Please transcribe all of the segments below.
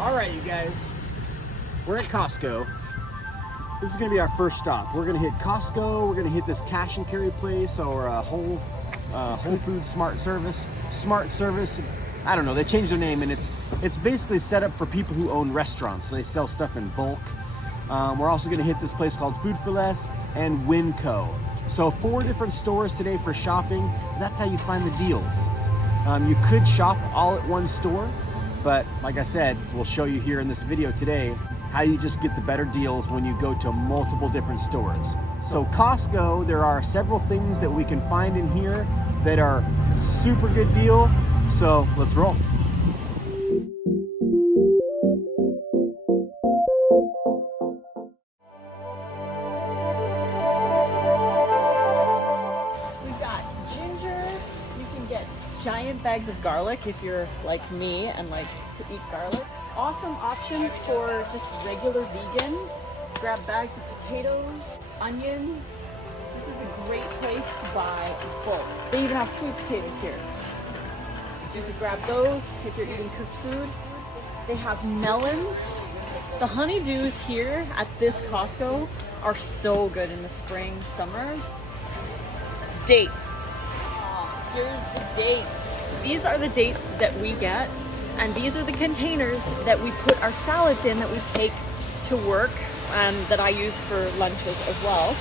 All right, you guys, we're at Costco. This is gonna be our first stop. We're gonna hit Costco. We're gonna hit this cash and carry place or Whole Foods Smart Service. I don't know. They changed their name, and it's basically set up for people who own restaurants. So they sell stuff in bulk. We're also gonna hit this place called Food for Less and Winco. So 4 different stores today for shopping. That's how you find the deals. You could shop all at one store, but like I said, we'll show you here in this video today how you just get the better deals when you go to multiple different stores. So Costco, there are several things that we can find in here that are super good deal. So let's roll. We've got ginger. You can get giant bags of garlic if you're like me and like to eat garlic. Awesome options for just regular vegans. Grab bags of potatoes, onions. This is a great place to buy bulk. They even have sweet potatoes here. So you could grab those if you're eating cooked food. They have melons. The honeydews here at this Costco are so good in the spring, summer. Dates. Here's the dates. These are the dates that we get. And these are the containers that we put our salads in that we take to work and that I use for lunches as well.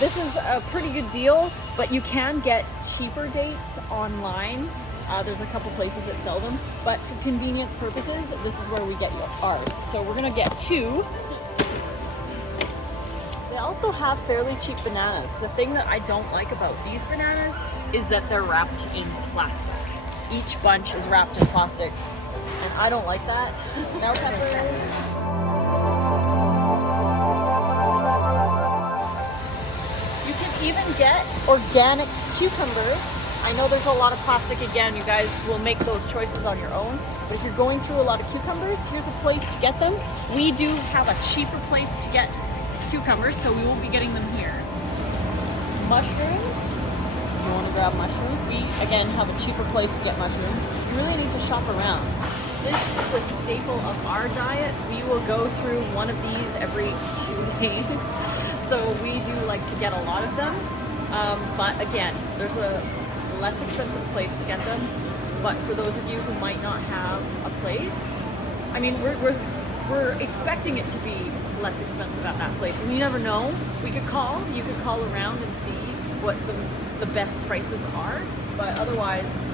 This is a pretty good deal, but you can get cheaper dates online. There's a couple places that sell them, but for convenience purposes, this is where we get ours. So we're gonna get 2. They also have fairly cheap bananas. The thing that I don't like about these bananas is that they're wrapped in plastic. Each bunch is wrapped in plastic, and I don't like that. Bell peppers. You can even get organic cucumbers. I know there's a lot of plastic again, you guys will make those choices on your own, but if you're going through a lot of cucumbers, here's a place to get them. We do have a cheaper place to get cucumbers, so we won't be getting them here. Mushrooms. You want to grab mushrooms, we again have a cheaper place to get mushrooms. You really need to shop around. This is a staple of our diet. We will go through one of these every 2 days. So we do like to get a lot of them. But again, there's a less expensive place to get them. But for those of you who might not have a place, I mean, we're expecting it to be less expensive at that place. And you never know. You could call around and see what the best prices are, but otherwise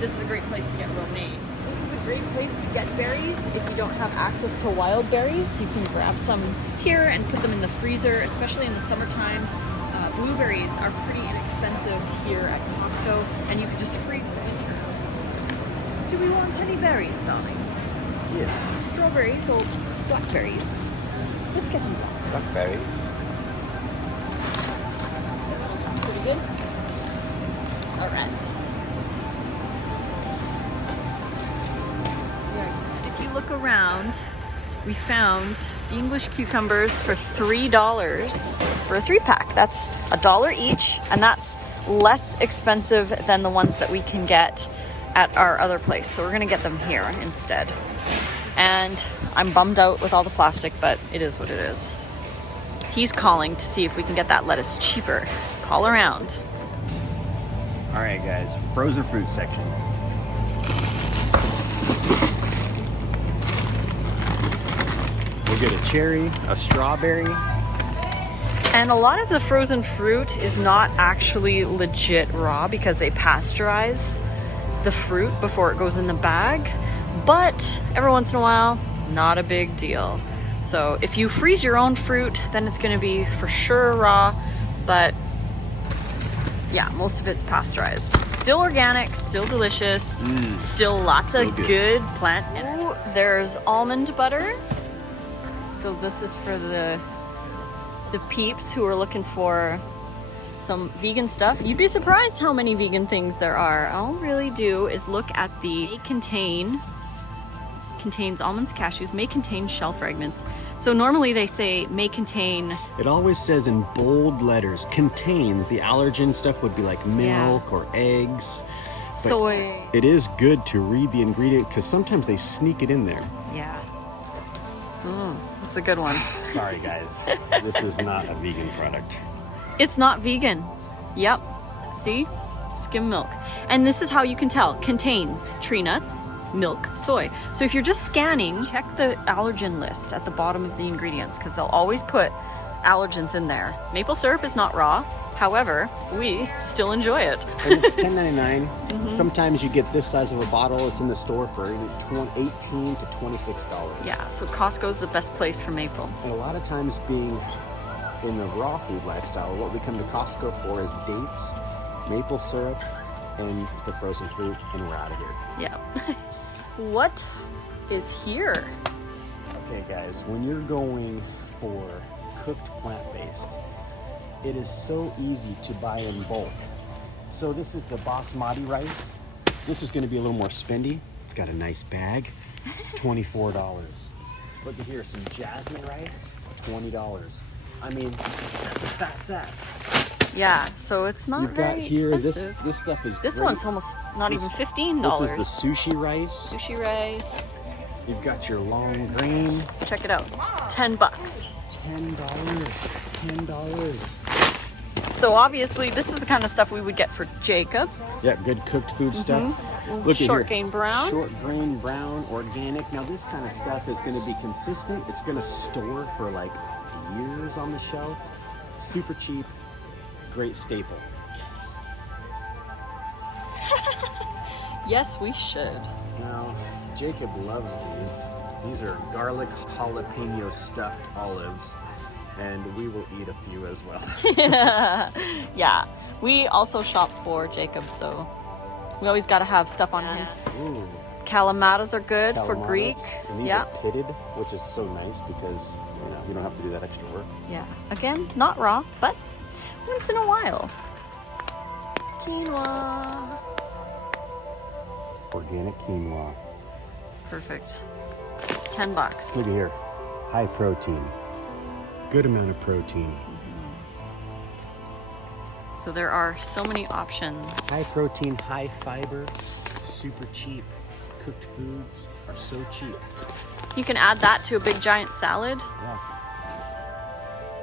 this is a great place to get romaine. This is a great place to get berries. If you don't have access to wild berries, you can grab some here and put them in the freezer, especially in the summertime. Blueberries are pretty inexpensive here at Costco, and you can just freeze the winter. Do we want any berries, darling? Yes. Strawberries or blackberries? Let's get some Blackberries. This one looks pretty good. All right. If you look around, we found English cucumbers for $3 for a 3-pack. That's $1 each, and that's less expensive than the ones that we can get at our other place. So we're gonna get them here instead. And I'm bummed out with all the plastic, but it is what it is. He's calling to see if we can get that lettuce cheaper. Call around. All right, guys, frozen fruit section. We'll get a cherry, a strawberry. And a lot of the frozen fruit is not actually legit raw because they pasteurize the fruit before it goes in the bag. But every once in a while, not a big deal. So if you freeze your own fruit, then it's gonna be for sure raw, but yeah, most of it's pasteurized. Still organic, still delicious, still lots of good plant energy. There's almond butter. So this is for the peeps who are looking for some vegan stuff. You'd be surprised how many vegan things there are. All we really do is look at the contains almonds, cashews, may contain shell fragments. So normally they say may contain. It always says in bold letters, contains. The allergen stuff would be like milk or eggs. Soy. It is good to read the ingredient because sometimes they sneak it in there. Yeah. It's a good one. Sorry guys, this is not a vegan product. It's not vegan. Yep. See? Skim milk. And this is how you can tell. Contains tree nuts, milk, soy. So if you're just scanning, check the allergen list at the bottom of the ingredients because they'll always put allergens in there. Maple syrup is not raw. However, we still enjoy it. And it's $10.99. Sometimes you get this size of a bottle. It's in the store for $18 to $26. Yeah, so Costco's the best place for maple. And a lot of times being in the raw food lifestyle, what we come to Costco for is dates, maple syrup, and the frozen fruit, and we're out of here. Yeah. What is here? Okay guys, when you're going for cooked plant-based, it is so easy to buy in bulk. So this is the basmati rice. This is going to be a little more spendy. It's got a nice bag, $24. Look at here, some jasmine rice, $20. I mean, that's a fat sack. Yeah, so it's not You've got very here, expensive. this stuff is This great. one's almost not even $15. This is the sushi rice. Sushi rice. You've got your long green. Check it out. $10. $10. So obviously this is the kind of stuff we would get for Jacob. Yeah, good cooked food stuff. Look at Short here. grain brown. Short grain brown, organic. Now this kind of stuff is going to be consistent. It's going to store for like years on the shelf. Super cheap, great staple. Yes, we should. Now, Jacob loves these. These are garlic jalapeno stuffed olives, and we will eat a few as well. Yeah, we also shop for Jacob, so we always got to have stuff on hand. Ooh, Calamatas are good for calamatas. Greek. And these Yeah, are pitted, which is so nice because you don't have to do that extra work. yeah. Again, not raw, but once in a while. Quinoa. Organic quinoa. Perfect. $10. Look at here, high protein, good amount of protein. So there are so many options. High protein, high fiber, super cheap. Cooked foods are so cheap. You can add that to a big giant salad. Yeah.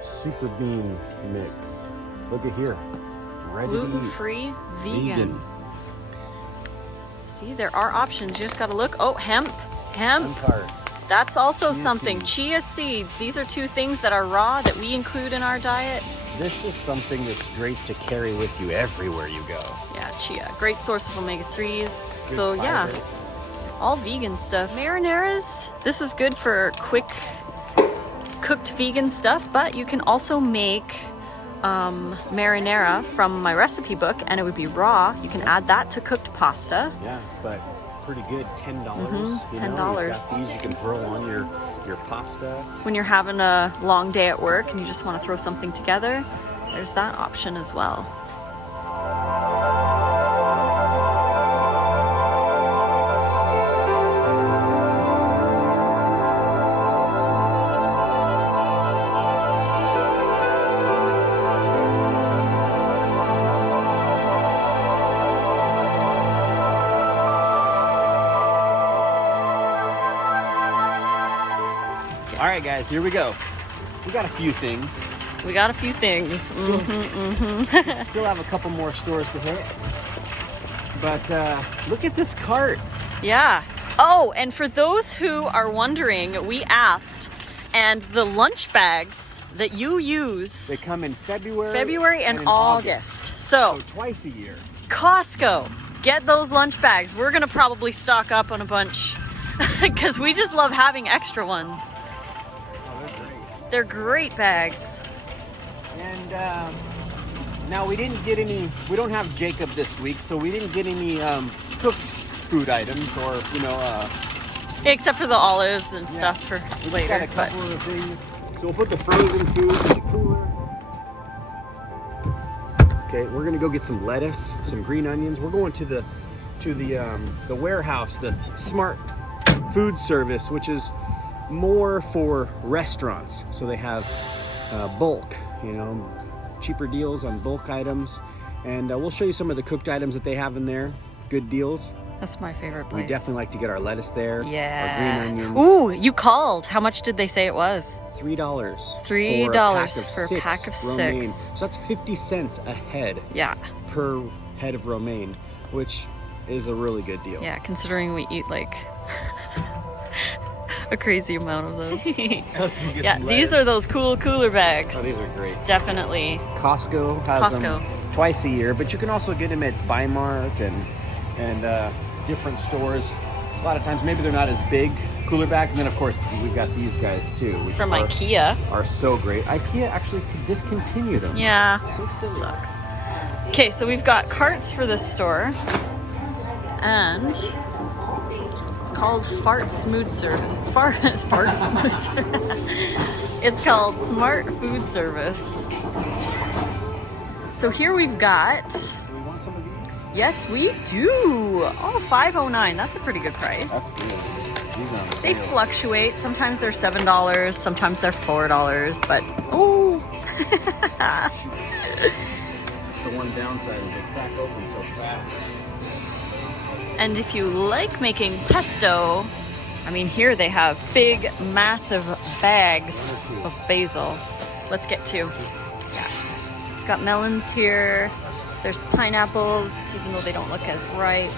Super bean mix. Look at here, ready to eat. Gluten-free, vegan. See, there are options. You just got to look. Oh, hemp. Cards. That's also Chia something. seeds. Chia seeds. These are two things that are raw that we include in our diet. This is something that's great to carry with you everywhere you go. Yeah, chia. Great source of omega-3s. Good So yeah, fiber. all vegan stuff. Marinaras. This is good for quick cooked vegan stuff, but you can also make marinara from my recipe book, and it would be raw. You can add that to cooked pasta. Yeah, but pretty good. $10. You $10. know, you've got these you can throw on your pasta. When you're having a long day at work and you just want to throw something together, there's that option as well. All right, guys, here we go. We got a few things. We got a few things. Still have a couple more stores to hit. But look at this cart. Yeah. Oh, and for those who are wondering, we asked, and the lunch bags that you use They come in February and in August. So twice a year. Costco, get those lunch bags. We're gonna probably stock up on a bunch because we just love having extra ones. Oh, they're great. They're great bags. And now we didn't get any, we don't have Jacob this week, so we didn't get any cooked food items or, Except for the olives and stuff for we later. got a But couple of things. So we'll put the frozen food in the cooler. Okay, we're gonna go get some lettuce, some green onions. We're going to the warehouse, the Smart Food Service, which is more for restaurants. So they have bulk, cheaper deals on bulk items. And we'll show you some of the cooked items that they have in there. good deals. That's my favorite place. We definitely like to get our lettuce there. Yeah. Our green onions. Ooh, you called. How much did they say it was? $3. $3 for a pack of romaine. 6. So that's 50 cents a head. Yeah. Per head of romaine, which is a really good deal. Yeah, considering we eat like a crazy amount of those. Yeah, these are those cool cooler bags. Oh, these are great. Definitely. Costco has them twice a year, but you can also get them at Bi-Mart and different stores. A lot of times, maybe they're not as big cooler bags, and then of course we've got these guys too, which from IKEA. Are so great. IKEA actually discontinued them. Yeah, so silly. Sucks. Okay, so we've got carts for this store, and it's called Fart Smooth Service. Fart Smooth Service. It's called Smart Food Service. So here we've got. Do we want some of these? Yes, we do. Oh, $5.09. That's a pretty good price. That's good. These are on They sale. fluctuate. Sometimes they're $7, sometimes they're $4, but oh. The one downside is they crack open so fast. And if you like making pesto, I mean, here they have big, massive bags of basil. Let's get to. Yeah. Got melons here. There's pineapples, even though they don't look as ripe.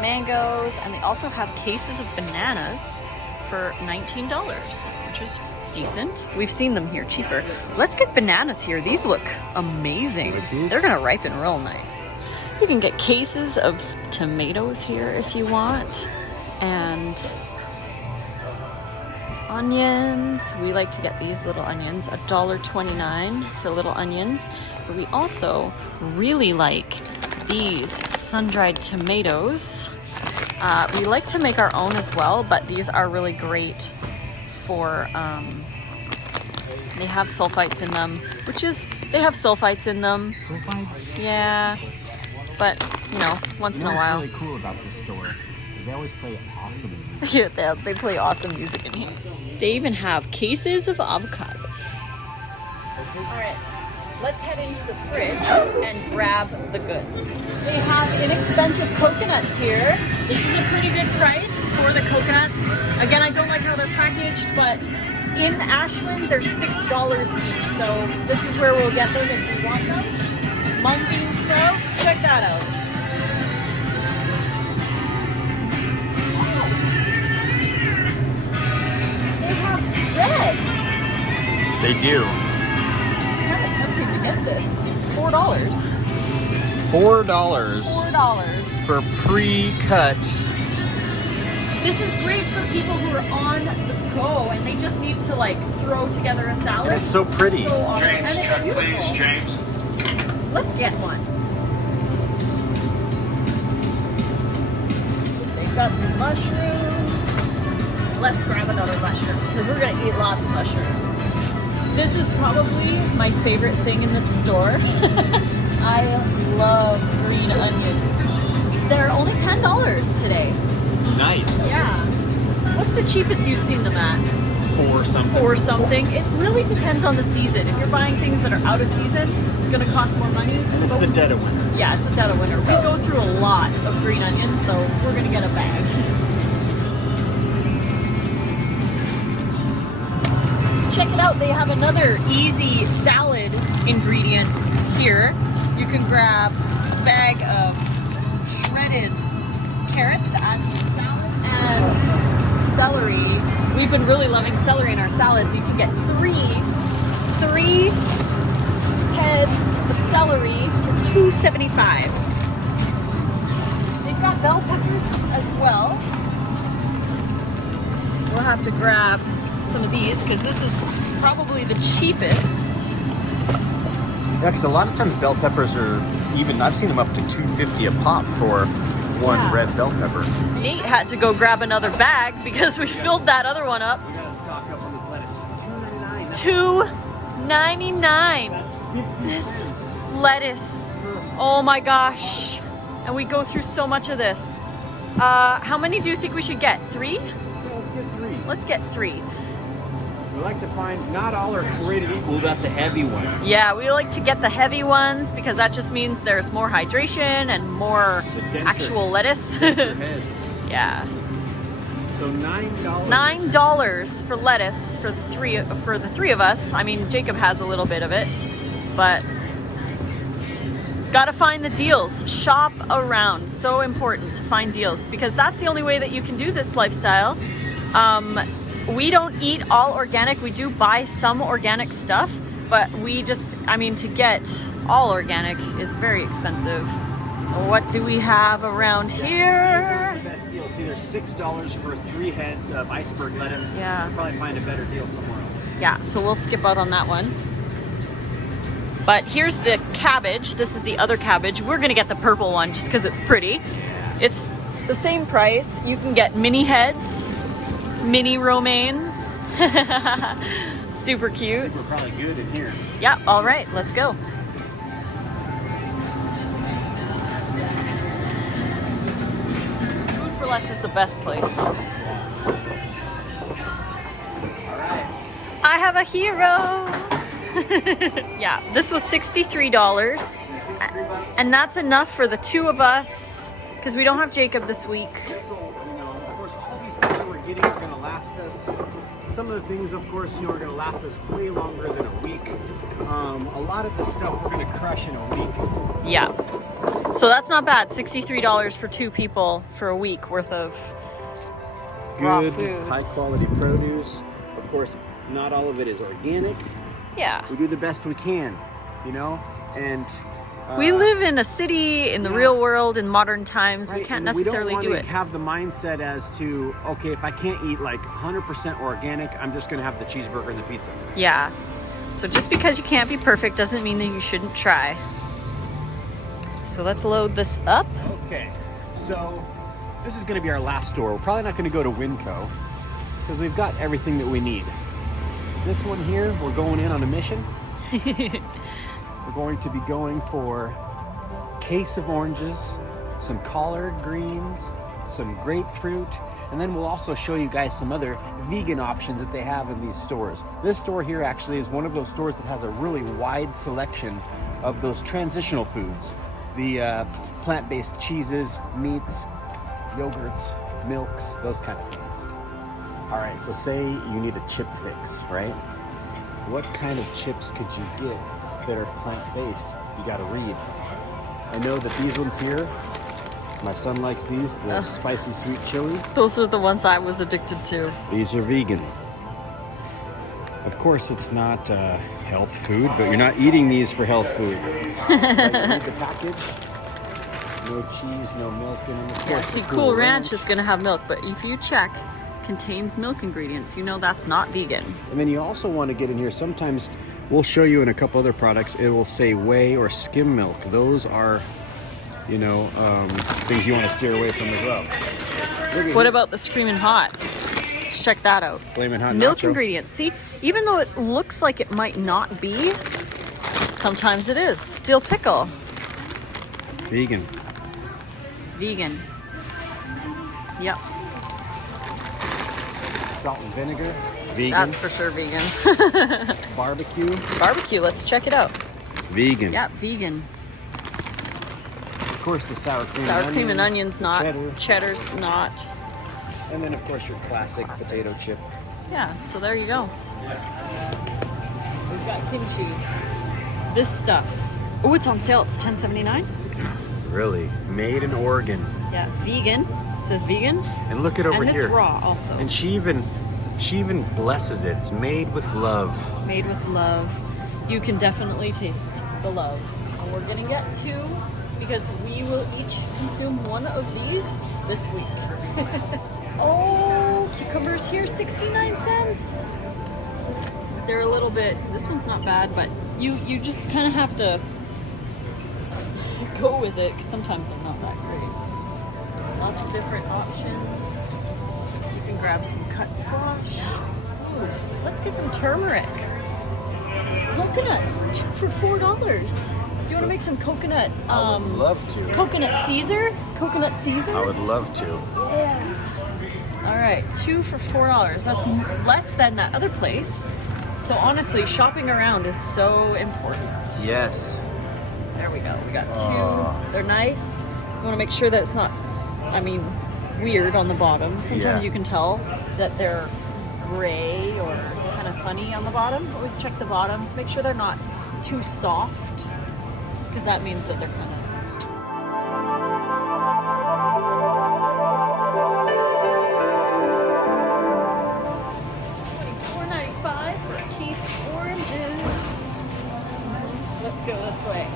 Mangoes, and they also have cases of bananas for $19, which is decent. We've seen them here cheaper. Let's get bananas here. These look amazing. They're gonna ripen real nice. You can get cases of tomatoes here if you want, and onions. We like to get these little onions, $1.29 for little onions. But we also really like these sun-dried tomatoes. We like to make our own as well, but these are really great for, they have sulfites in them, they have sulfites in them. Sulfites? Yeah, but, you know, once in a while. What's really cool about this store is they always play awesome music. Yeah, they play awesome music in here. They even have cases of avocados. All right. Let's head into the fridge and grab the goods. They have inexpensive coconuts here. This is a pretty good price for the coconuts. Again, I don't like how they're packaged, but in Ashland, they're $6 each. So this is where we'll get them if we want them. Mung bean sprouts, check that out. Oh. They have bread. They do. Kind of tempting to get this. $4. $4 for pre-cut. This is great for people who are on the go and they just need to like throw together a salad. And it's so pretty. So awesome. And it's beautiful. Let's get one. They've got some mushrooms. Let's grab another mushroom because we're gonna eat lots of mushrooms. This is probably my favorite thing in the store. I love green onions. They're only $10 today. Nice. Yeah. What's the cheapest you've seen them at? For something. It really depends on the season. If you're buying things that are out of season, it's gonna cost more money. And it's the dead of winter. Yeah, it's the dead of winter. We go through a lot of green onions, so we're gonna get a bag. Check it out, they have another easy salad ingredient here. You can grab a bag of shredded carrots to add to your salad and celery. We've been really loving celery in our salads. You can get three heads of celery for $2.75. They've got bell peppers as well. We'll have to grab some of these because this is probably the cheapest. Yeah, because a lot of times bell peppers are even, I've seen them up to $2.50 a pop for one red bell pepper. Nate had to go grab another bag because we filled that other one up. We gotta stock up on this lettuce. $2.99. This lettuce. Oh my gosh. And we go through so much of this. How many do you think we should get? 3? Yeah, let's get 3. Let's get 3. We like to find not all are created equal. That's a heavy one. Yeah, we like to get the heavy ones because that just means there's more hydration and more actual lettuce. Denser heads. Yeah. So $9. $9 for lettuce for the three of us. I mean, Jacob has a little bit of it, but gotta find the deals. Shop around. So important to find deals because that's the only way that you can do this lifestyle. We don't eat all organic. We do buy some organic stuff, but to get all organic is very expensive. What do we have around here? These are the best deals. See, there's $6 for 3 heads of iceberg lettuce. Yeah. You'll probably find a better deal somewhere else. Yeah, so we'll skip out on that one. But here's the cabbage. This is the other cabbage. We're gonna get the purple one just because it's pretty. It's the same price. You can get mini heads, mini romaines. Super cute. I think we're probably good in here. Yeah, all right, let's go. Food for Less is the best place. All right. I have a hero. Yeah, this was $63. And that's enough for the 2 of us because we don't have Jacob this week. This will, of course, all these things that we're getting are going to last us. Some of the things, of course, are going to last us way longer than a week. A lot of the stuff we're going to crush in a week. Yeah. So that's not bad. $63 for 2 people for a week worth of raw Good, foods. high quality produce. Of course, not all of it is organic. Yeah. We do the best we can, and we live in a city in the real world in modern times. right, We can't and necessarily we do don't it. have the mindset as to, okay, if I can't eat like 100% organic, I'm just going to have the cheeseburger and the pizza. Yeah. So just because you can't be perfect doesn't mean that you shouldn't try. So let's load this up. Okay, so this is going to be our last store. We're probably not going to go to Winco because we've got everything that we need. This one here, we're going in on a mission. We're going to be going for a case of oranges, some collard greens, some grapefruit, and then we'll also show you guys some other vegan options that they have in these stores. This store here actually is one of those stores that has a really wide selection of those transitional foods. The plant-based cheeses, meats, yogurts, milks, those kind of things. All right, so say you need a chip fix, right? What kind of chips could you get that are plant-based? You gotta read. I know that these ones here, my son likes these, the spicy sweet chili. Those are the ones I was addicted to. These are vegan. Of course, it's not health food, but you're not eating these for health food. But you read the package. No cheese, no milk in them. Yeah, see, Cool Ranch is going to have milk, but if you check, contains milk ingredients, that's not vegan. And then you also want to get in here, sometimes we'll show you in a couple other products, it will say whey or skim milk. Those are, things you want to steer away from as well. What about the Screaming Hot? Let's check that out. Flamin' Hot Milk Nacho. ingredients. See, even though it looks like it might not be, sometimes it is. Dill pickle. Vegan. Vegan. Yep. Salt and vinegar. Vegan. That's for sure vegan. Barbecue. Barbecue, let's check it out. Vegan. Yeah, vegan. Of course, the sour cream. Sour cream and onions not. Cheddar. Cheddar's not. And then, of course, your classic potato chip. Yeah, so there you go. We've got kimchi. This stuff. Oh, it's on sale. It's $10.79. Really? Made in Oregon. Yeah, vegan. It says vegan. And look at over and here. it's raw also. And she even blesses it. It's made with love. Made with love. You can definitely taste the love. And we're gonna get 2 because we will each consume one of these this week. Oh, cucumbers here, 69 cents. They're a little bit, this one's not bad, but you just kind of have to go with it because sometimes they're not that great. Lots of different options. You can grab some cut squash. Ooh, let's get some turmeric. Coconuts for $4. Do you want to make some coconut? I would love to. Coconut Caesar? Coconut Caesar? I would love to. Yeah. All right, 2 for $4. That's less than that other place. So honestly, shopping around is so important. Yes. There we go. We got 2. They're nice. You want to make sure that it's not, weird on the bottom. Sometimes you can tell that they're gray or kind of funny on the bottom. Always check the bottoms. Make sure they're not too soft, because that means that they're kind of... $24.95 for a case of oranges. Let's go this way.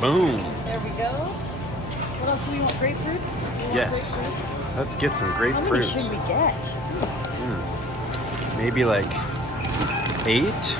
Boom. There we go. What else do we want? Grapefruits? Yes. Grapefruits? Let's get some grapefruits. How many should we get? Maybe like 8? 8?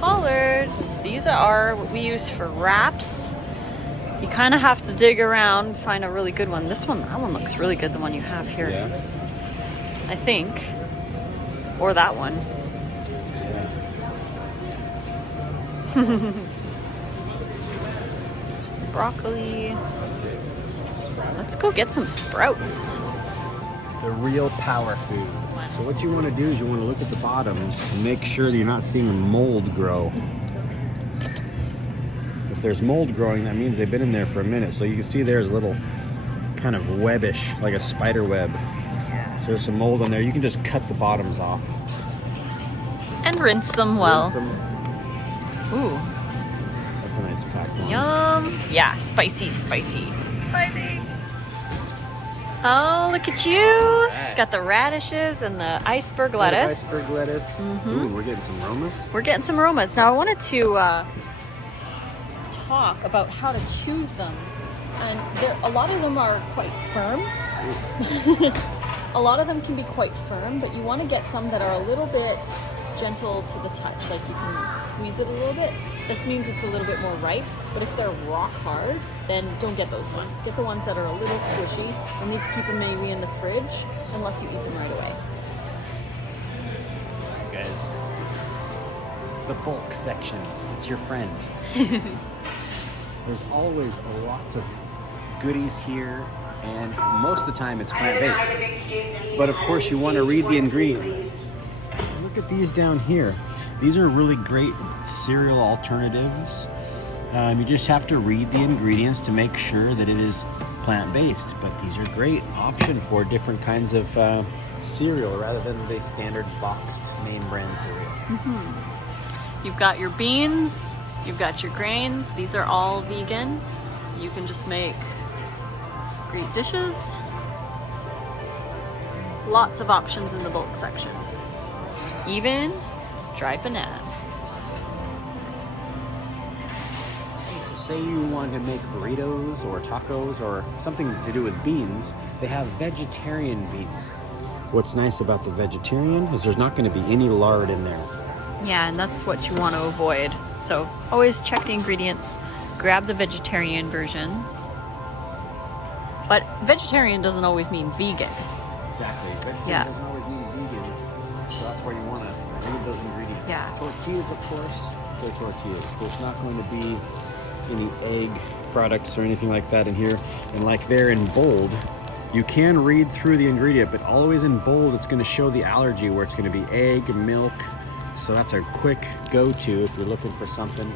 Collards. These are what we use for wraps. You kind of have to dig around, find a really good one. That one looks really good, the one you have here. Yeah. I think. Or that one. Yeah. Some broccoli. Let's go get some sprouts. The real power food. So what you want to do is you want to look at the bottoms and make sure that you're not seeing mold grow. If there's mold growing, that means they've been in there for a minute. So you can see there's a little kind of webbish, like a spider web. So there's some mold on there. You can just cut the bottoms off. And rinse them well. Rinse them. Ooh. That's a nice pack one. Yum. Yeah, spicy. Oh, look at you. Right. Got the radishes and the iceberg lettuce. Iceberg lettuce. Ooh, we're getting some aromas. We're getting some aromas. Now I wanted to talk about how to choose them. And a lot of them are quite firm. A lot of them can be quite firm, but you want to get some that are a little bit gentle to the touch. Like you can squeeze it a little bit. This means it's a little bit more ripe. But if they're rock hard, then don't get those ones. Get the ones that are a little squishy. You'll need to keep them maybe in the fridge unless you eat them right away. Guys, the bulk section. It's your friend. There's always lots of goodies here, and most of the time it's plant-based. But of course you want to read the ingredient list. Look at these down here. These are really great cereal alternatives. You just have to read the ingredients to make sure that it is plant-based. But these are great option for different kinds of cereal rather than the standard boxed name brand cereal. You've got your beans, you've got your grains. These are all vegan. You can just make great dishes. Lots of options in the bulk section. Even dried bananas. Say you want to make burritos or tacos or something to do with beans, they have vegetarian beans. What's nice about the vegetarian is there's not going to be any lard in there. Yeah, and that's what you want to avoid. So always check the ingredients, grab the vegetarian versions. But vegetarian doesn't always mean vegan. Exactly. Vegetarian doesn't always mean vegan. So that's where you want to read those ingredients. Yeah. Tortillas, of course, they're tortillas. There's not going to be any egg products or anything like that in here. And like they're in bold, you can read through the ingredient, but always in bold it's going to show the allergy where it's going to be egg, milk. So that's a quick go-to if you're looking for something.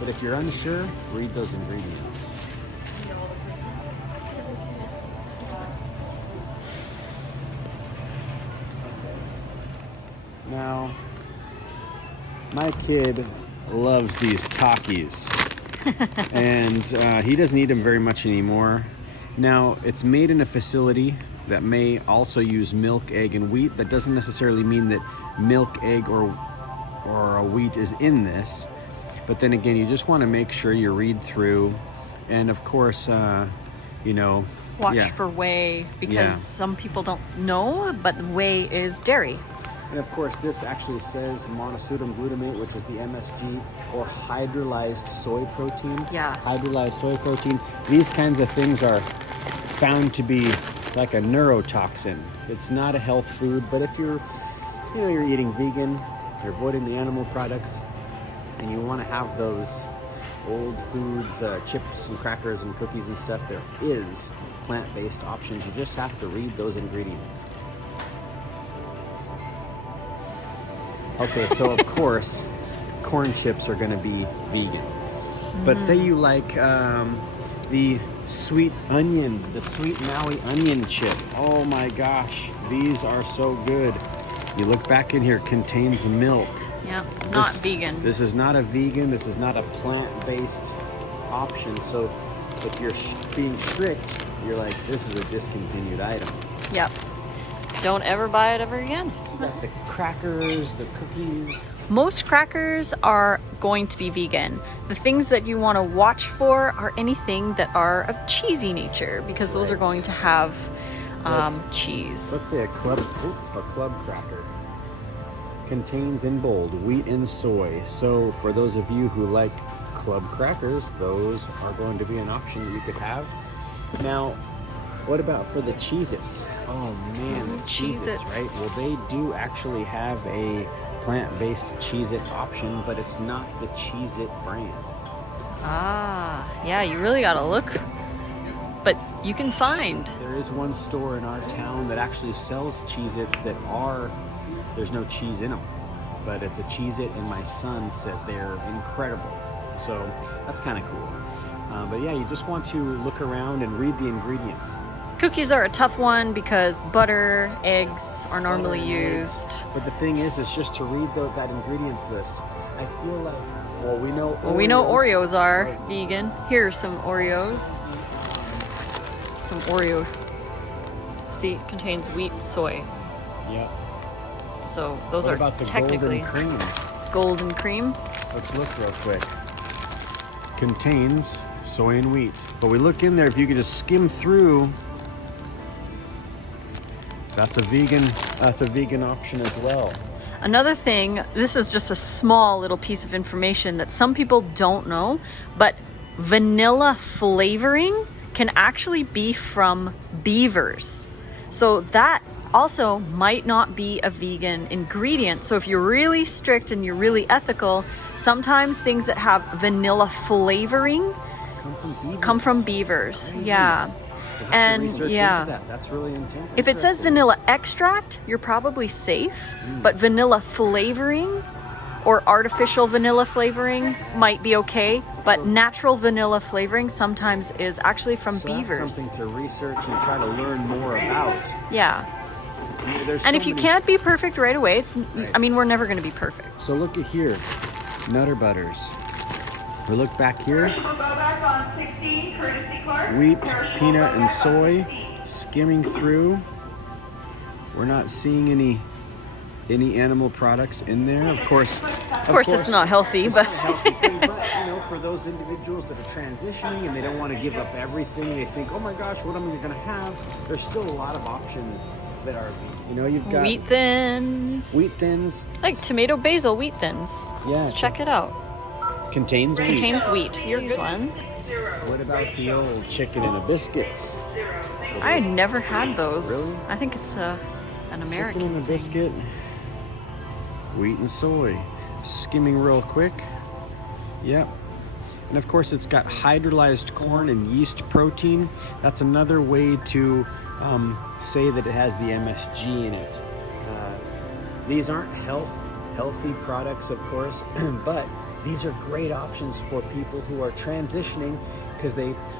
But if you're unsure, read those ingredients. Now, my kid loves these Takis. And he doesn't eat them very much anymore. Now, it's made in a facility that may also use milk, egg, and wheat. That doesn't necessarily mean that milk, egg, or wheat is in this. But then again, you just want to make sure you read through And of course, you know, Watch for whey, because some people don't know, but whey is dairy. And of course, this actually says monosodium glutamate, which is the MSG, or hydrolyzed soy protein. Yeah. Hydrolyzed soy protein. These kinds of things are found to be like a neurotoxin. It's not a health food, but if you're eating vegan, you're avoiding the animal products, and you want to have those old foods, chips and crackers and cookies and stuff, there is plant-based options. You just have to read those ingredients. Okay, so of course, corn chips are going to be vegan. But say you like the sweet onion, the sweet Maui onion chip. Oh my gosh, these are so good. You look back in here, contains milk. Yeah, not vegan. This is not a vegan, this is not a plant-based option. So if you're being strict, you're like, this is a discontinued item. Yep. Don't ever buy it ever again. You got the crackers, the cookies. Most crackers are going to be vegan. The things that you want to watch for are anything that are of cheesy nature, because those are going to have cheese. Let's say a club cracker contains in bold wheat and soy. So for those of you who like club crackers, those are going to be an option that you could have. Now, what about for the Cheez-Its? Oh man, the Cheez-Its, right? Well, they do actually have a plant-based Cheez-It option, but it's not the Cheez-It brand. Ah, yeah, you really gotta look. But you can find. There is one store in our town that actually sells Cheez-Its that there's no cheese in them, but it's a Cheez-It, and my son said they're incredible. So that's kind of cool. But yeah, you just want to look around and read the ingredients. Cookies are a tough one because butter, eggs are normally used. But the thing is, it's just to read that ingredients list. I feel like, we know Oreos are vegan. Here are some Oreos. Some Oreo. See, it contains wheat, soy. Yep. So those what are about the technically golden cream. Golden cream. Let's look real quick. Contains soy and wheat. But we look in there, if you could just skim through, that's a vegan option as well. Another thing, this is just a small little piece of information that some people don't know, but vanilla flavoring can actually be from beavers. So that also might not be a vegan ingredient. So if you're really strict and you're really ethical, sometimes things that have vanilla flavoring come from beavers. Crazy. Yeah. And yeah, that's really intense. If it says vanilla extract, you're probably safe, but vanilla flavoring or artificial vanilla flavoring might be okay, but natural vanilla flavoring sometimes is actually from beavers. That's something to research and try to learn more about. Yeah. There's and if you can't be perfect right away, I mean, we're never going to be perfect. So look at here, Nutter Butters. We look back here, wheat, peanut, and soy, skimming through. We're not seeing any animal products in there. Of course, it's not healthy, it's but not healthy food, but for those individuals that are transitioning and they don't want to give up everything, they think, oh my gosh, what am I going to have? There's still a lot of options that are, you've got wheat thins, like tomato basil wheat thins. Yeah, let's check it out. Contains wheat. Here's ones. What about the old chicken and a biscuits? I never had those. Really? I think it's an American chicken and a thing. biscuit. Wheat and soy. Skimming real quick. Yep. And of course, it's got hydrolyzed corn and yeast protein. That's another way to say that it has the MSG in it. These aren't healthy products, of course, but these are great options for people who are transitioning, because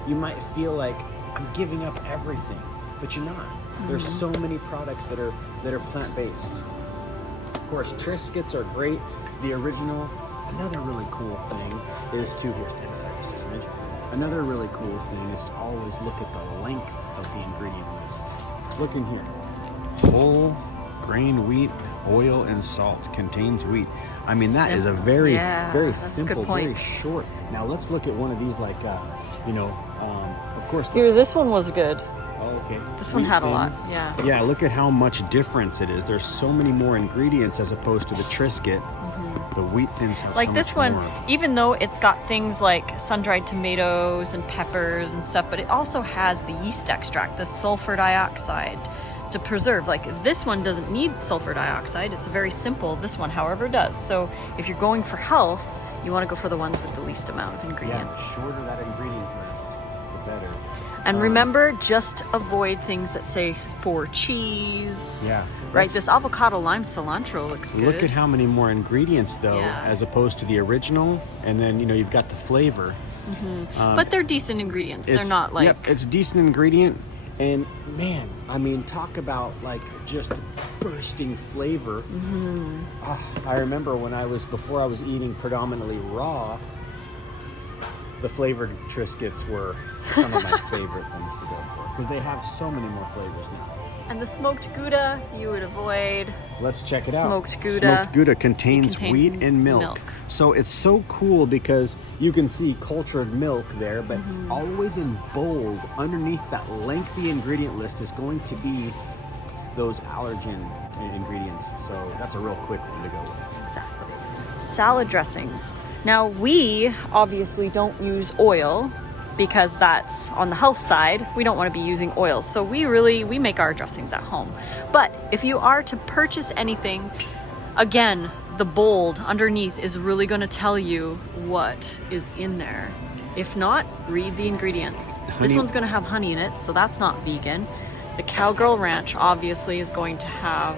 you might feel like, I'm giving up everything, but you're not. There's so many products that are plant-based. Of course, Triscuits are great. The original. Another really cool thing is to Another really cool thing is to always look at the length of the ingredient list. Look in here. Whole grain wheat, oil, and salt. Contains wheat. I mean, that is a very simple, very short. Now let's look at one of these, like you know, of course. Here, this one was good. Oh, okay. This one had a lot, yeah. Yeah, look at how much difference it is. There's so many more ingredients as opposed to the Triscuit. The wheat thins have Like so this much one, more. even though it's got things like sun-dried tomatoes and peppers and stuff, but it also has the yeast extract, the sulfur dioxide to preserve. Like this one doesn't need sulfur dioxide. It's very simple. This one, however, does. So if you're going for health, you want to go for the ones with the least amount of ingredients. Yeah, the shorter that ingredient list, the better. And remember, just avoid things that say for cheese. Yeah. Right, this avocado lime cilantro looks good. Look at how many more ingredients, though, Yeah. as opposed to the original. And then, you know, you've got the flavor. But they're decent ingredients. They're It's- not like... Yep, it's decent ingredient. And, man, I mean, talk about, like, just bursting flavor. I remember when before I was eating predominantly raw, the flavored Triscuits were some of my favorite things to go for. Because they have so many more flavors now. And the smoked Gouda, you would avoid. Let's check it out. Smoked Gouda. Smoked Gouda contains wheat and milk. milk. So it's so cool because you can see cultured milk there, but always in bold, underneath that lengthy ingredient list is going to be those allergen ingredients. So that's a real quick one to go with. Exactly. Salad dressings. Now, we obviously don't use oil because that's on the health side. We don't want to be using oils. So we make our dressings at home. But if you are to purchase anything, again, the bold underneath is really going to tell you what is in there. If not, read the ingredients. This one's going to have honey in it, so that's not vegan. The Cowgirl Ranch obviously is going to have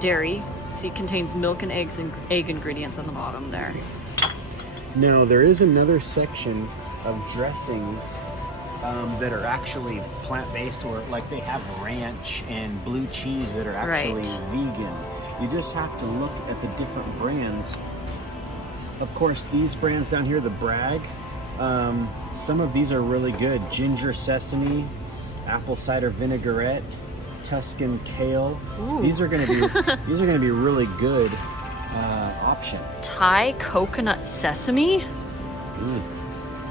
dairy. See, it contains milk and egg ingredients on the bottom there. Now, there is another section of dressings that are actually plant-based, or like they have ranch and blue cheese that are actually vegan. You just have to look at the different brands. Of course, these brands down here, the Bragg, some of these are really good. Ginger sesame, apple cider vinaigrette, Tuscan kale. Ooh. These are going to be really good option. Thai coconut sesame?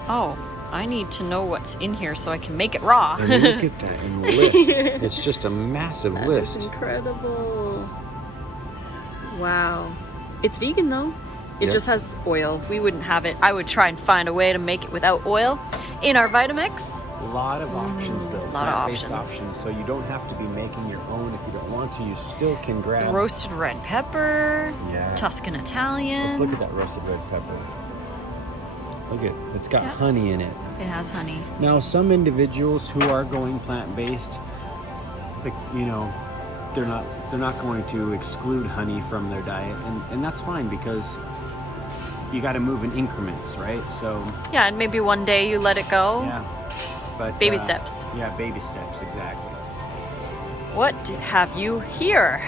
Oh, I need to know what's in here so I can make it raw. And look at that in list. It's just a massive That list. is incredible. Wow. It's vegan though. It just has oil. We wouldn't have it. I would try and find a way to make it without oil in our Vitamix. A lot of options though. A lot of Plant-based options. So you don't have to be making your own if you don't want to. You still can grab. Roasted red pepper. Yeah. Tuscan Italian. Let's look at that roasted red pepper. Look at it's got Yep. honey in it. It has honey. Now, some individuals who are going plant-based, like, you know, they're not going to exclude honey from their diet, and that's fine because you got to move in increments, right? So Yeah, and maybe one day you let it go. yeah, but Baby steps. Yeah, baby steps, exactly. What have you here?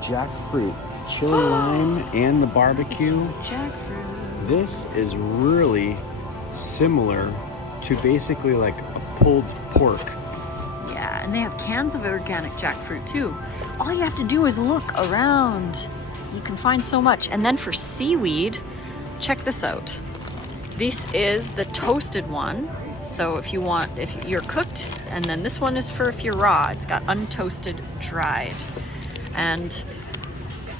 Jackfruit, chili lime, and the barbecue. Jackfruit. This is really similar to basically like a pulled pork. Yeah, and they have cans of organic jackfruit too. All you have to do is look around. You can find so much. And then for seaweed, check this out. This is the toasted one. So if you're cooked, and then this one is for if you're raw. It's got untoasted, dried. And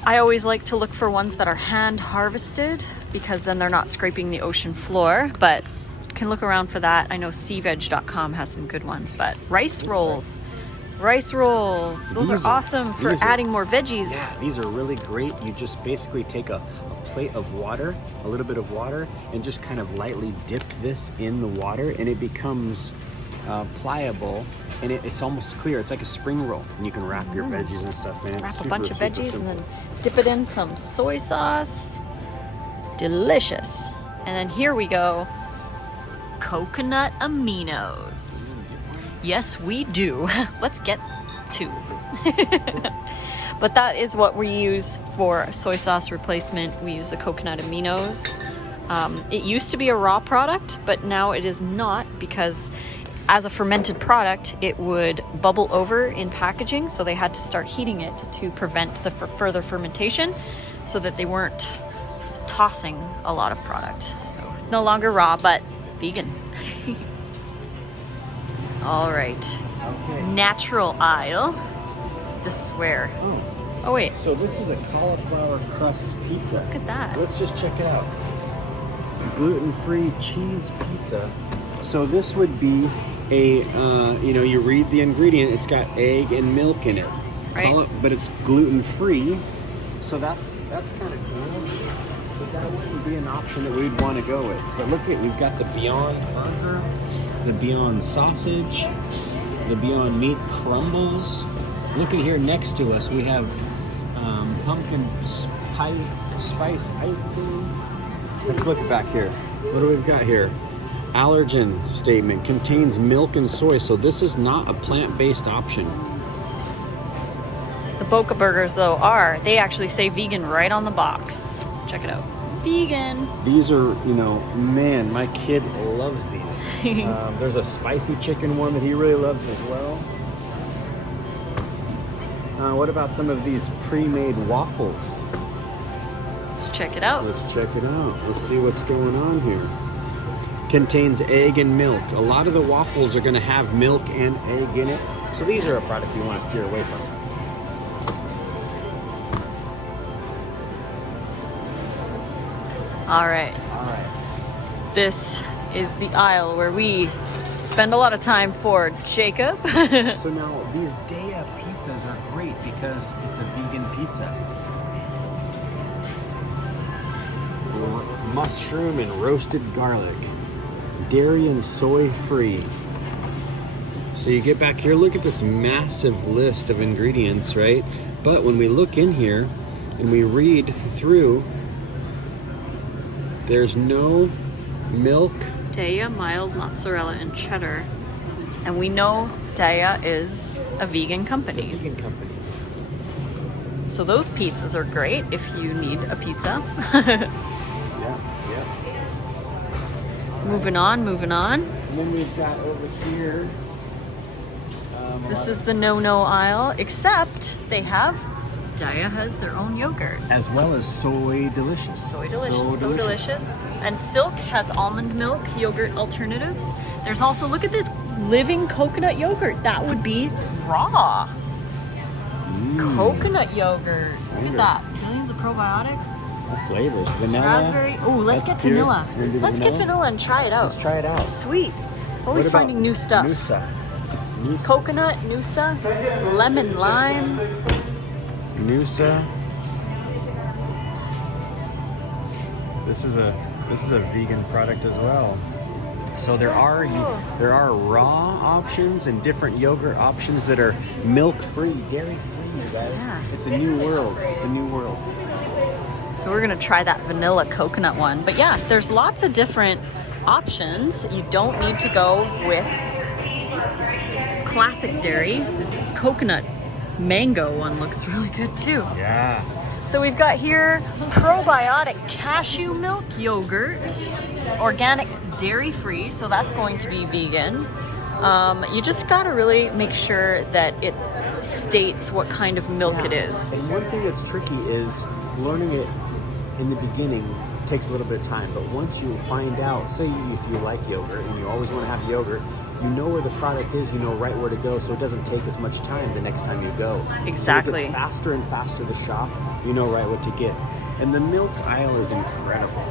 I always like to look for ones that are hand harvested because then they're not scraping the ocean floor, but you can look around for that. I know seaveg.com has some good ones, but rice rolls. Those These are awesome for these are- adding more veggies. Yeah, these are really great. You just basically take a plate of water, a little bit of water, and just kind of lightly dip this in the water, and it becomes pliable, and it's almost clear. It's like a spring roll, and you can wrap your veggies and stuff in it. Wrap a Super, bunch of super veggies simple. and then dip it in some soy sauce. Delicious. And then here we go. Coconut Aminos. Yes, we do. Let's get to. But that is what we use for soy sauce replacement. We use the coconut aminos. It used to be a raw product, but now it is not because as a fermented product, it would bubble over in packaging. So they had to start heating it to prevent the further fermentation so that they weren't tossing a lot of product. So no longer raw, but vegan. All right. Okay. Natural aisle. This is where. Oh wait. So this is a cauliflower crust pizza. Look at that. Let's just check it out. Gluten-free cheese pizza. So this would be a, you read the ingredient, it's got egg and milk in it. Right. But it's gluten-free. So that's kind of cool. But that wouldn't be an option that we'd want to go with. But look at, we've got the Beyond Burger, the Beyond Sausage, the Beyond Meat Crumbles. Look at here next to us, we have pumpkin spice ice cream. Let's look back here. What do we got here? Allergen statement, contains milk and soy, so this is not a plant-based option. The Boca Burgers, though, they actually say vegan right on the box. Check it out. Vegan. These are, man, my kid loves these. There's a spicy chicken one that he really loves as well. What about some of these pre-made waffles? Let's check it out. Let's check it out. Let's see what's going on here. Contains egg and milk. A lot of the waffles are going to have milk and egg in it. So these are a product you want to steer away from. All right. All right. This is the aisle where we spend a lot of time for Jacob. So now these Daya pizzas are great because it's a vegan pizza. Mushroom and roasted garlic. Dairy and soy free. So you get back here, look at this massive list of ingredients, right? But when we look in here and we read through, there's no milk. Daya, mild mozzarella, and cheddar. And we know Daya is a vegan company. It's a vegan company. So those pizzas are great if you need a pizza. Yeah. Moving on. And then we've got over here. This is the no-no aisle, except they have, Daya has their own yogurts. As well as Soy Delicious. So delicious. And Silk has almond milk yogurt alternatives. There's also, look at this living coconut yogurt. That would be raw. Coconut yogurt. Look at that. Billions of probiotics. What flavors? Vanilla? Raspberry. Oh, let's get vanilla. Let's get vanilla and try it out. Let's try it out. Sweet. Always finding new stuff. Noosa. Coconut, Noosa, lemon, lime. Noosa. This is a vegan product as well. So there are raw options and different yogurt options that are milk-free, dairy-free, you guys. Yeah. It's a new world. It's a new world. So we're gonna try that vanilla coconut one. But yeah, there's lots of different options. You don't need to go with classic dairy. This coconut mango one looks really good too. Yeah. So we've got here probiotic cashew milk yogurt, organic dairy-free, so that's going to be vegan. You just gotta really make sure that it states what kind of milk it is. And one thing that's tricky is learning it in the beginning takes a little bit of time, but once you find out, say if you like yogurt and you always want to have yogurt, you know where the product is, you know right where to go, so it doesn't take as much time the next time you go. Exactly. So it gets faster and faster to shop, you know right what to get. And the milk aisle is incredible.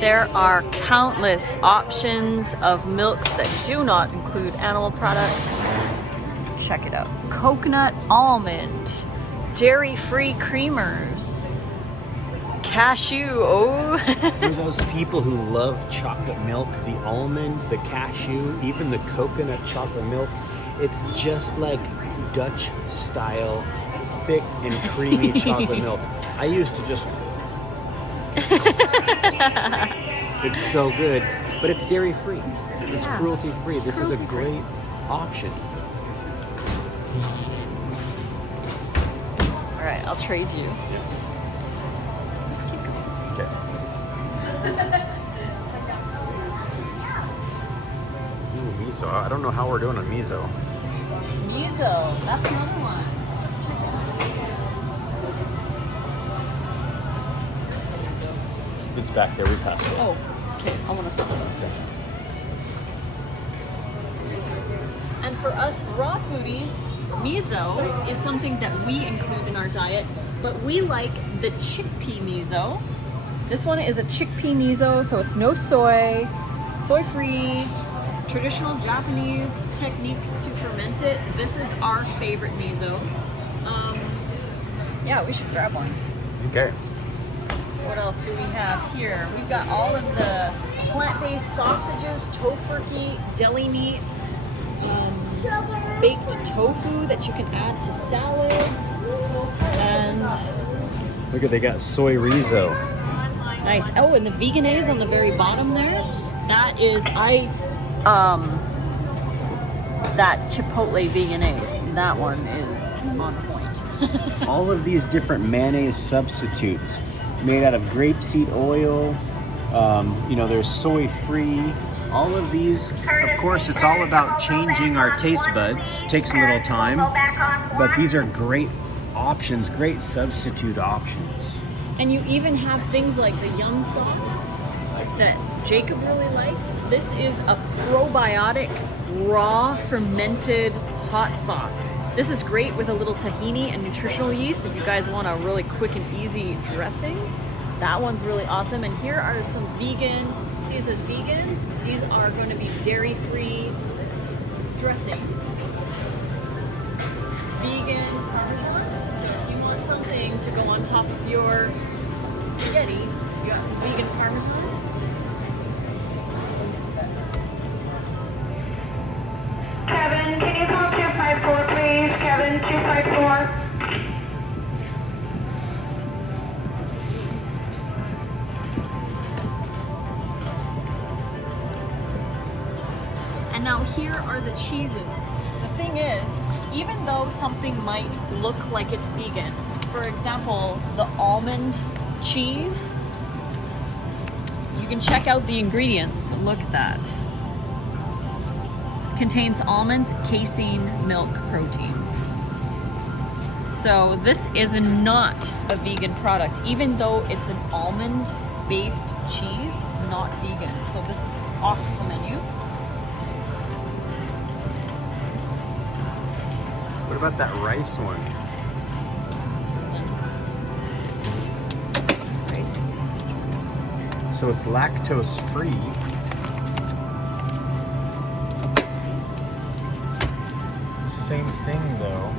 There are countless options of milks that do not include animal products. Check it out. Coconut almond, dairy-free creamers, cashew, For those people who love chocolate milk, the almond, the cashew, even the coconut chocolate milk, it's just like Dutch style, thick and creamy chocolate milk. I used to just... It's so good, but it's dairy-free. It's cruelty-free. This is a great option. All right, I'll trade you. Just keep going. Okay. Ooh, miso. I don't know how we're doing on miso. Miso, that's another one. It's back there. We passed it. Oh, okay. I want to smell it. And for us raw foodies, miso is something that we include in our diet, but we like the chickpea miso. This one is a chickpea miso, so it's no soy, soy-free, traditional Japanese techniques to ferment it. This is our favorite miso. Yeah, we should grab one. Okay. What else do we have here? We've got all of the plant-based sausages, tofurkey, deli meats, baked tofu that you can add to salads, and Look at, they got soy rizo. nice. Oh, and the veganese on the very bottom there. That is that Chipotle veganese. That one is on point. All of these different mayonnaise substitutes made out of grapeseed oil. You know, there's soy free. All of these, of course, it's all about changing our taste buds. It takes a little time, but these are great options, great substitute options. And you even have things like the yum sauce that Jacob really likes. This is a probiotic, raw, fermented hot sauce. This is great with a little tahini and nutritional yeast if you guys want a really quick and easy dressing. That one's really awesome. And here are some vegan, see it says vegan? These are going to be dairy-free dressings. Vegan Parmesan. So if you want something to go on top of your spaghetti, you got some vegan Parmesan. Kevin, can you call 254, please? Kevin, 254. And now here are the cheeses. The thing is, even though something might look like it's vegan, for example, the almond cheese, you can check out the ingredients, but look at that. Contains almonds, casein, milk, protein. So this is not a vegan product, even though it's an almond-based cheese, not vegan. So this is off the menu. What about that rice one? Rice. So it's lactose free. Same thing though.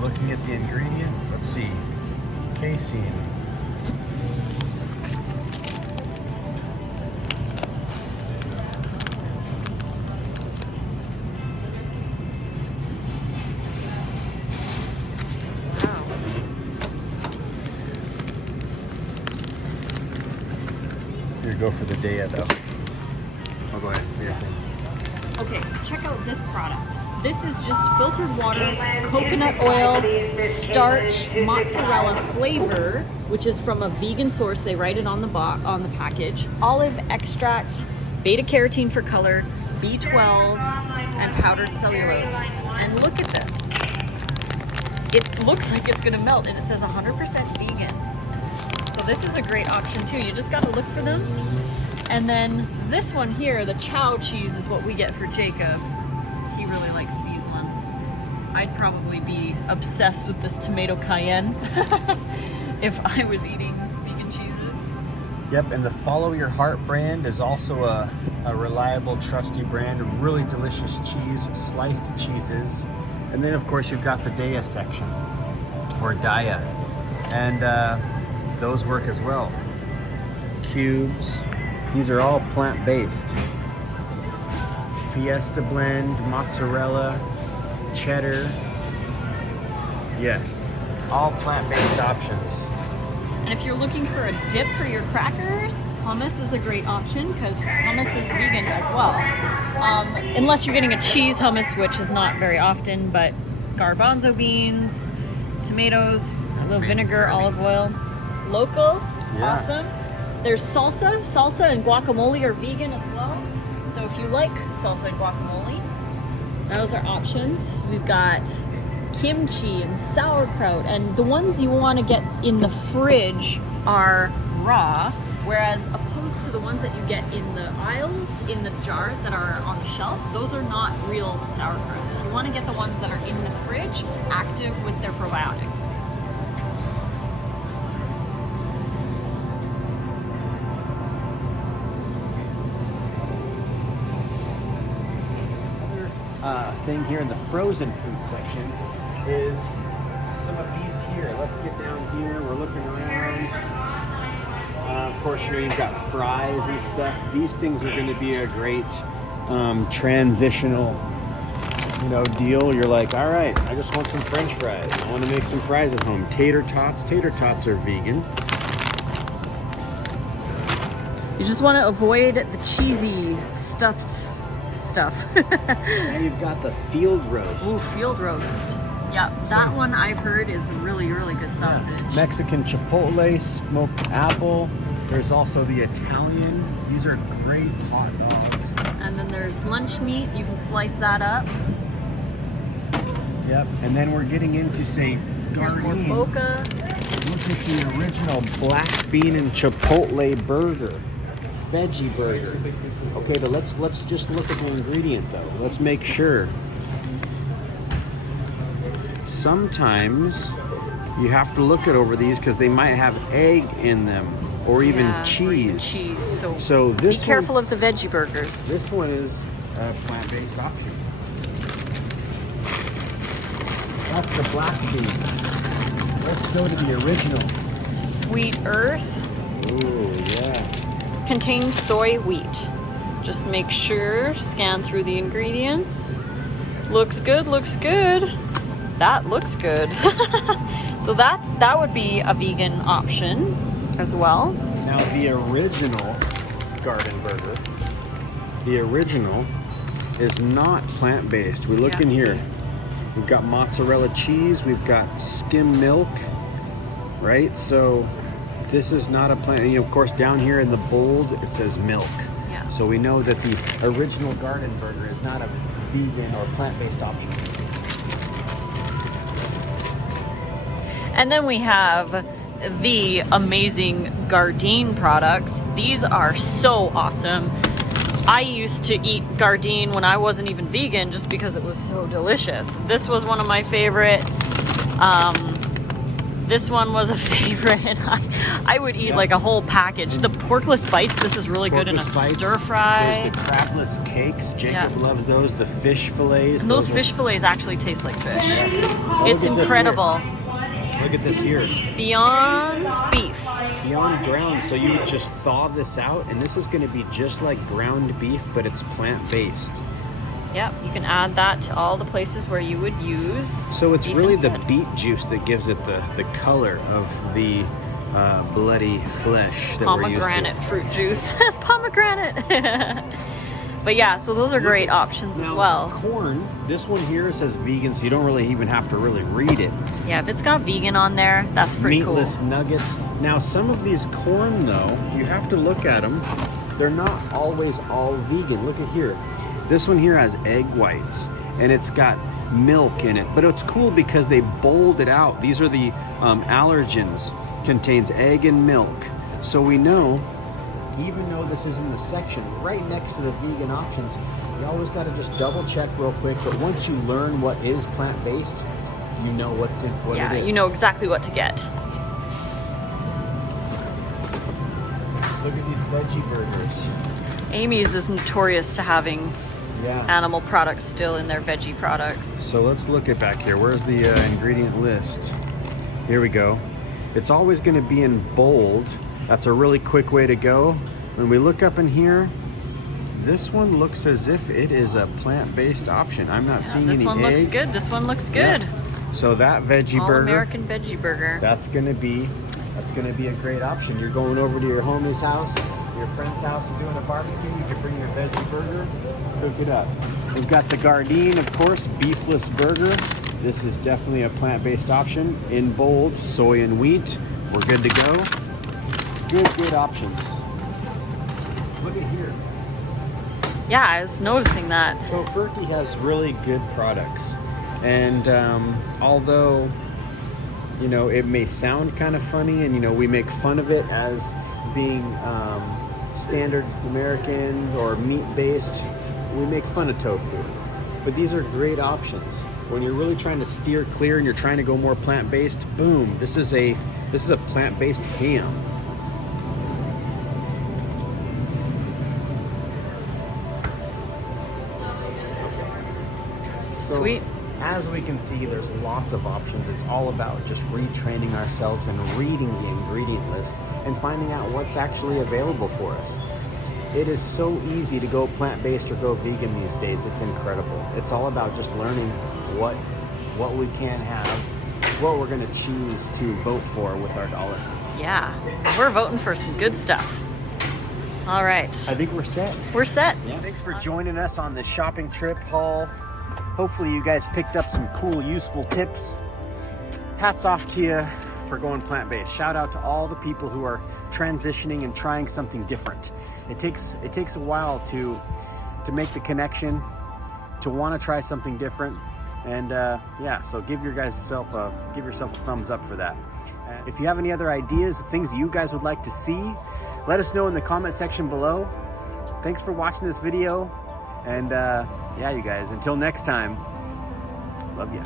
Looking at the ingredient, let's see. Casein. Wow. Here, go for the day though. Oh, go ahead. Here. Okay, so check out this product. This is just filtered water, coconut oil, starch, mozzarella flavor, which is from a vegan source. They write it on the package. Olive extract, beta carotene for color, B12, and powdered cellulose. And look at this. It looks like it's gonna melt, and it says 100% vegan. So this is a great option too. You just gotta look for them. And then this one here, the Ciao Cheese, is what we get for Jacob. He really likes these ones. I'd probably be obsessed with this tomato cayenne if I was eating vegan cheeses. Yep, and the Follow Your Heart brand is also a reliable, trusty brand. A really delicious cheese, sliced cheeses. And then of course you've got the Daya section, or Daya. And those work as well. Cubes. These are all plant-based. Fiesta blend, mozzarella, cheddar. Yes, all plant-based options. And if you're looking for a dip for your crackers, hummus is a great option because hummus is vegan as well. Unless you're getting a cheese hummus, which is not very often, but garbanzo beans, tomatoes, a little vinegar, olive oil. Local, Yeah. awesome. There's salsa. Salsa and guacamole are vegan as well. So if you like salsa and guacamole, those are options. We've got kimchi and sauerkraut, and the ones you want to get in the fridge are raw. Whereas opposed to the ones that you get in the aisles, in the jars that are on the shelf, those are not real sauerkraut. You want to get the ones that are in the fridge, active with their probiotics. Thing here in the frozen food section is some of these here. Let's get down here. We're looking around. Of course, you know, you've got fries and stuff. These things are going to be a great transitional, you know, deal. You're like, all right, I just want some French fries. I want to make some fries at home. Tater Tots. Tater Tots are vegan. You just want to avoid the cheesy stuffed stuff. Now you've got the field roast. Ooh, field roast. Yeah, that one I've heard is really, really good sausage. Mexican Chipotle, smoked apple. There's also the Italian. These are great hot dogs. And then there's lunch meat. You can slice that up. Yep. And then we're getting into, say, There's more Gardein. mocha. Look at the original black bean and Chipotle burger. Veggie burger. Okay, but let's just look at the ingredient though. Let's make sure. Sometimes you have to look at over these because they might have egg in them or even cheese. Or even cheese. So this be careful of the veggie burgers. This one is a plant-based option. That's the black bean. Let's go to the original. Sweet Earth. Ooh, yeah. Contains soy wheat. Just make sure, scan through the ingredients. Looks good, looks good. That looks good. So that would be a vegan option as well. Now the original Garden Burger, the original is not plant-based. We look in here. We've got mozzarella cheese, we've got skim milk, right? So this is not a plant. And, you know, of course, down here in the bold, it says milk. Yeah. So we know that the original Garden Burger is not a vegan or plant-based option. And then we have the amazing Gardein products. These are so awesome. I used to eat Gardein when I wasn't even vegan just because it was so delicious. This was one of my favorites. This one was a favorite. I would eat like a whole package. The porkless bites, this is really good in a stir fry. There's the crabless cakes. Jacob loves those. The fish fillets. And those fish fillets actually taste like fish. Yeah. It's incredible. Look at this here. Beyond beef. Beyond ground. So you would just thaw this out, and this is going to be just like ground beef, but it's plant-based. Yep, you can add that to all the places where you would use. So it's really the beet juice that gives it the color of the bloody flesh that we're used to. Pomegranate fruit juice. Pomegranate. But yeah, so those are great options as well. Corn, this one here says vegan, so you don't really even have to really read it. Yeah, if it's got vegan on there, that's pretty cool. Meatless nuggets. Now, some of these corn, though, you have to look at them. They're not always all vegan. Look at here. This one here has egg whites, and it's got milk in it. But it's cool because they bold it out. These are the allergens. Contains egg and milk. So we know, even though this is in the section right next to the vegan options, you always got to just double check real quick. But once you learn what is plant-based, you know what's in what it is. You know exactly what to get. Look at these veggie burgers. Amy's is notorious to having animal products still in their veggie products. So let's look at back here. Where's the ingredient list? Here we go. It's always going to be in bold. That's a really quick way to go. When we look up in here, this one looks as if it is a plant-based option. I'm not seeing any egg. This one looks good. This one looks good. So that veggie burger, All-American veggie burger. That's gonna be a great option. You're going over to your homie's house, your friend's house, you're doing a barbecue, you can bring your veggie burger, cook it up. We've got the Gardein, of course, Beefless Burger. This is definitely a plant-based option. In bold, soy and wheat. We're good to go. Good options. Look at here. Yeah, I was noticing that. Tofurkey has really good products. And although, you know, it may sound kind of funny and, you know, we make fun of it as being standard American or meat-based, we make fun of tofu. But these are great options. When you're really trying to steer clear and you're trying to go more plant-based, boom, this is a plant-based ham. Sweet. As we can see, there's lots of options. It's all about just retraining ourselves and reading the ingredient list and finding out what's actually available for us. It is so easy to go plant-based or go vegan these days. It's incredible. It's all about just learning what we can have, what we're going to choose to vote for with our dollar. Yeah, we're voting for some good stuff. All right. I think we're set. We're set. Yeah. Thanks for joining us on this shopping trip haul. Hopefully you guys picked up some cool, useful tips. Hats off to you for going plant-based. Shout out to all the people who are transitioning and trying something different. It takes a while to make the connection, to want to try something different, and yeah. So give yourself a thumbs up for that. If you have any other ideas of things you guys would like to see, let us know in the comment section below. Thanks for watching this video, and yeah, you guys. Until next time, love ya.